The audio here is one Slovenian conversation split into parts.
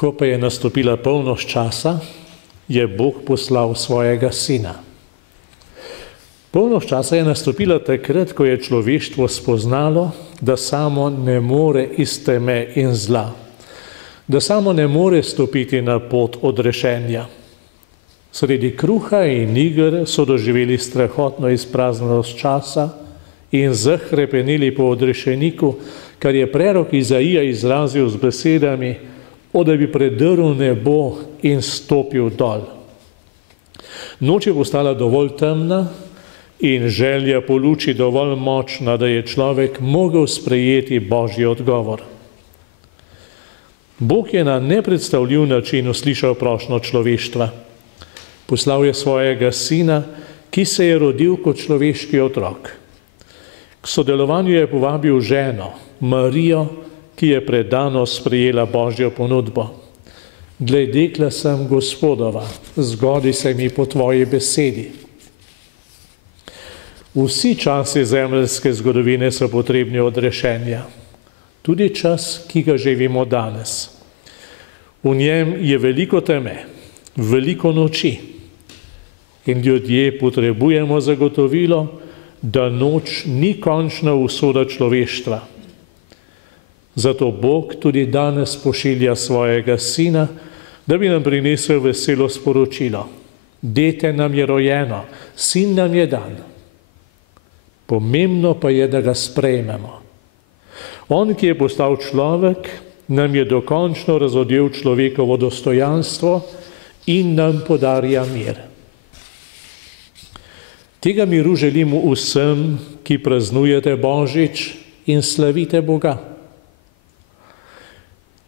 Ko pa je nastopila polnost časa, je Bog poslal svojega sina. Polnost časa je nastopila takrat, ko je človeštvo spoznalo, da samo ne more iz teme in zla, da samo ne more stopiti na pot odrešenja. Sredi kruha in iger so doživeli strahotno izpraznjenost časa in zahrepenili po odrešeniku, kar je prerok Izaija izrazil z besedami, da bi predrl nebo in stopil dol. Noč je postala dovolj temna in želja po luči dovolj močna, da je človek mogel sprejeti Božji odgovor. Bog je na nepredstavljiv način uslišal prošnjo človeštva. Poslal je svojega sina, ki se je rodil kot človeški otrok. K sodelovanju je povabil ženo, Marijo, ki je predano sprejela Božjo ponudbo. Glej, dekla sem Gospodova, zgodi se mi po tvoji besedi. Vsi časi zemeljske zgodovine so potrebni odrešenja. Tudi čas, ki ga živimo danes. V njem je veliko teme, veliko noči. In ljudje potrebujemo zagotovilo, da noč ni končna usoda človeštva. Zato Bog tudi danes pošilja svojega sina, da bi nam prinesel veselo sporočilo. Dete nam je rojeno, sin nam je dan. Pomembno pa je, da ga sprejmemo. On, ki je postal človek, nam je dokončno razodel človekovo dostojanstvo in nam podarja mir. Tega miru želimo vsem, ki praznujete Božič in slavite Boga.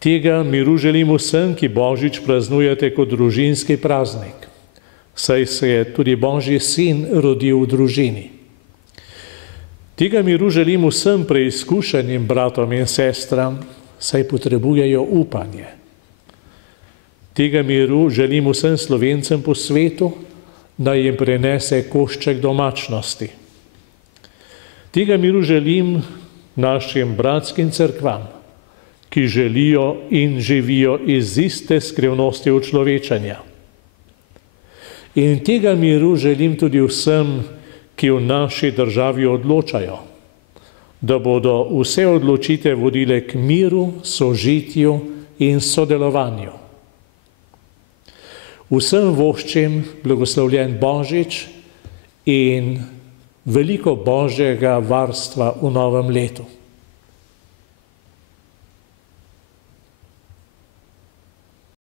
Tega miru želim vsem, ki Božič praznujete kot družinski praznik, saj se je tudi Božji sin rodil v družini. Tega miru želim vsem preizkušenim bratom in sestram, saj potrebujejo upanje. Tega miru želim vsem Slovencem po svetu, da jim prenese košček domačnosti. Tega miru želim našim bratskim cerkvam, ki želijo in živijo iz iste skrivnosti učlovečanja. In tega miru želim tudi vsem, ki v naši državi odločajo, da bodo vse odločitve vodile k miru, sožitju in sodelovanju. Vsem voščim blagoslovljen Božič in veliko Božjega varstva v novem letu.